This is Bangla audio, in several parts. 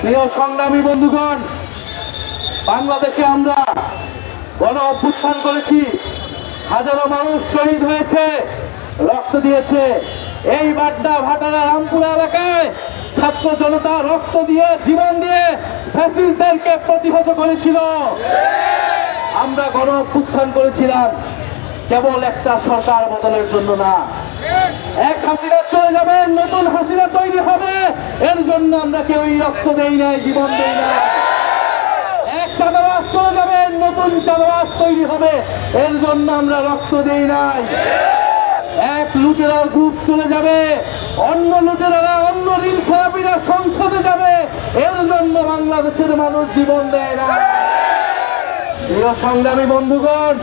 প্রিয় সংগ্রামী বন্ধুগণ, বাংলাদেশে আমরা গণ অভ্যুত্থান করেছি, হাজারো মানুষ শহীদ হয়েছে, রক্ত দিয়েছে। এই বাড্ডা ভাটারা রামপুরা এলাকায় ছাত্র জনতা রক্ত দিয়ে জীবন দিয়ে ফ্যাসিস্টদেরকে প্রতিহত করেছিল। আমরা গণ অভ্যুত্থান করেছিলাম কেবল একটা সরকার বদলের জন্য না। এক হাসিনা চলে যাবে, নতুন হাসিনা তৈরি হবে, এর জন্য আমরা কেউই রক্ত দেই নাই, জীবন দেই নাই। এক চাঁদাবাজ চলে যাবে, নতুন চাঁদাবাজ তৈরি হবে, এর জন্য আমরা রক্ত দেই নাই। এক লুটেরা গ্রুপ চলে যাবে, অন্য লুটেরারা, অন্য রিল খেলাপিরা সংসদে যাবে, এর জন্য বাংলাদেশের মানুষ জীবন দেয় না। প্রিয় সংগ্রামী বন্ধুগণ,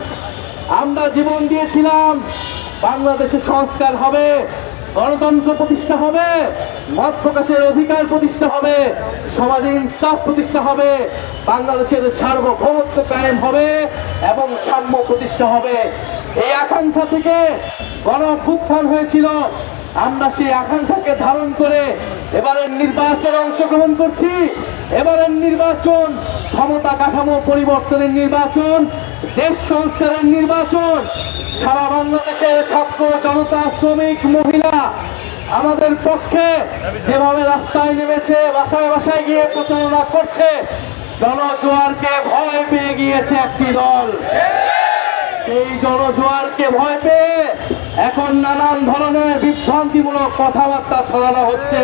আমরা জীবন দিয়েছিলাম বাংলাদেশে সংস্কার হবে, গণতন্ত্র প্রতিষ্ঠা হবে, মত প্রকাশের অধিকার প্রতিষ্ঠা হবে, সমাজে ইনসাফ প্রতিষ্ঠা হবে, বাংলাদেশের সার্বভৌমত্ব কায়েম হবে এবং সাম্য প্রতিষ্ঠা হবে। এই আকাঙ্ক্ষা থেকে গণ অভ্যুত্থান হয়েছিল। আমরা সেই আকাঙ্ক্ষাকে ধারণ করে এবারের নির্বাচনে অংশগ্রহণ করছি। এবারের নির্বাচন ক্ষমতা কাঠামো পরিবর্তনের নির্বাচন, দেশ সংস্কারের নির্বাচন। সারা বাংলাদেশের ছাত্র জনতা, শ্রমিক, মহিলা আমাদের পক্ষে যেভাবে রাস্তায় নেমেছে, বাসায় বাসায় গিয়ে প্রচারণা করছে, জনজোয়ারকে ভয় পেয়ে গিয়েছে একটি দল। সেই জনজোয়ারকে ভয় পেয়ে এখন নানান ধরনের বিভ্রান্তিমূলক কথাবার্তা ছড়ানো হচ্ছে,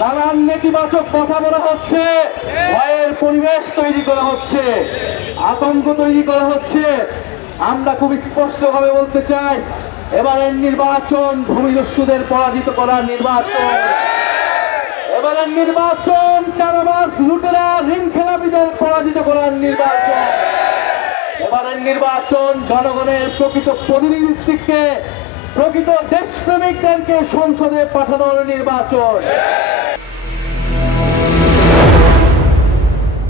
নানান নেতিবাচক কথা বলা হচ্ছে, ভয়ের পরিবেশ তৈরি করা হচ্ছে, আতঙ্ক তৈরি করা হচ্ছে। আমরা খুব স্পষ্টভাবে বলতে চাই, এবারের নির্বাচন ভূমিদস্যুদের পরাজিত করার নির্বাচন। এবারের নির্বাচন চাঁদাবাজ, লুটেরা, ঋণ খেলাপিদের পরাজিত করার নির্বাচন। এবারের নির্বাচন জনগণের প্রকৃত প্রতিনিধিত্বকে, প্রকৃত দেশপ্রেমিকদেরকে সংসদে পাঠানোর নির্বাচন।